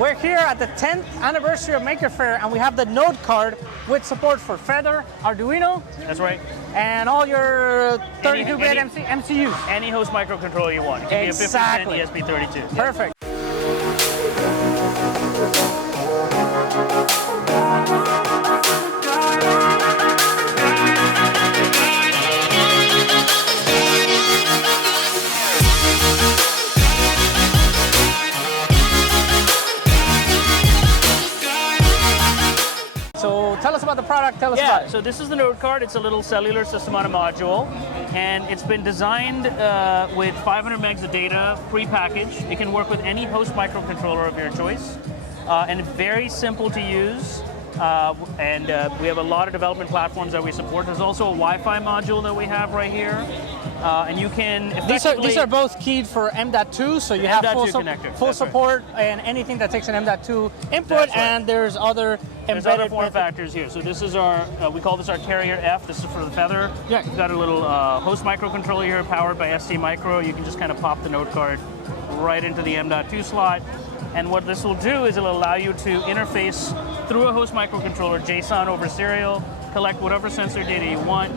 We're here at the 10th anniversary of Maker Faire, and we have the Node card with support for Feather, Arduino. That's right. And all your 32-bit MCUs. Any host microcontroller you want. It can Exactly. be a 5010 ESP32. Perfect. So tell us about the product, tell us about it. So this is the Node card. It's a little cellular system on a module, and it's been designed with 500 megs of data pre-packaged. It can work with any host microcontroller of your choice, and very simple to use. We have a lot of development platforms that we support. There's also a Wi-Fi module that we have right here. And you can these are both keyed for M.2, so you have full support and anything that takes an M.2 input. Right. And there's other embedded form factors here. So this is our we call this our carrier F. This is for the Feather. Yeah. We've got a little host microcontroller here powered by ST Micro. You can just kind of pop the Node card right into the M.2 slot. And what this will do is it'll allow you to interface through a host microcontroller, JSON over serial, collect whatever sensor data you want,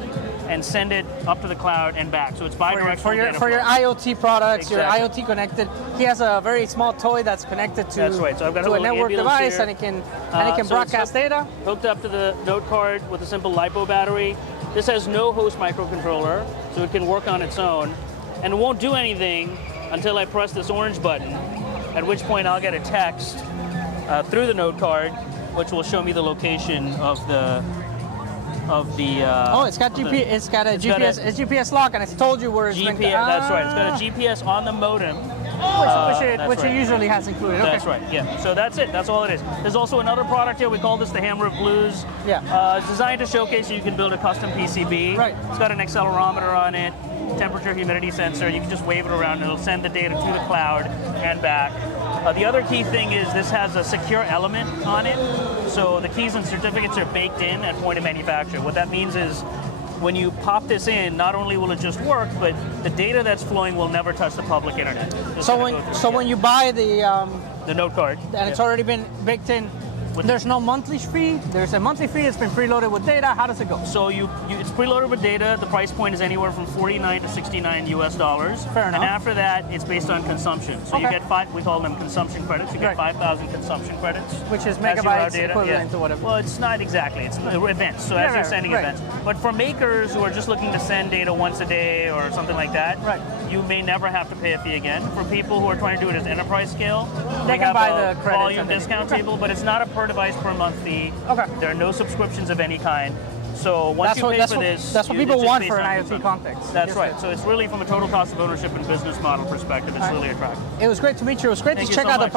and send it up to the cloud and back. So it's bidirectional for your IoT products, your IoT connected. He has a very small toy that's connected to, that's right. So I've got to a network device, here. and it can broadcast data. Hooked up to the Node card with a simple LiPo battery. This has no host microcontroller, so it can work on its own, and it won't do anything until I press this orange button, at which point I'll get a text through the Node card, which will show me the location of the. It's got a GPS lock, and it's told you where it's GPS. been. That's right. It's got a GPS on the modem, which it usually has included. Okay. That's right. Yeah. So that's it. That's all it is. There's also another product here. We call this the Hammer of Blues. Yeah. It's designed to showcase you can build a custom PCB. Right. It's got an accelerometer on it, temperature, humidity sensor. You can just wave it around, and it'll send the data to the cloud and back. The other key thing is this has a secure element on it, so the keys and certificates are baked in at point of manufacture. What that means is when you pop this in, not only will it just work, but the data that's flowing will never touch the public internet. When you buy the Node card, and it's already been baked in, there's no monthly fee. There's a monthly fee. It's been preloaded with data. How does it go? So it's preloaded with data. The price point is anywhere from $49 to $69 US. Fair enough. And after that, it's based on consumption. So you get we call them consumption credits. You get 5,000 consumption credits, which is megabytes equivalent to whatever. Well, it's not exactly. It's events. So as you're sending events. But for makers who are just looking to send data once a day or something like that, you may never have to pay a fee again. For people who are trying to do it as enterprise scale, they can buy the credits volume discount table, but it's not a per device per month fee. Okay. There are no subscriptions of any kind. So once you pay for this, that's what people want for an IoT context. That's right. So it's really from a total cost of ownership and business model perspective, it's really attractive. It was great to meet you. It was great to check out the product.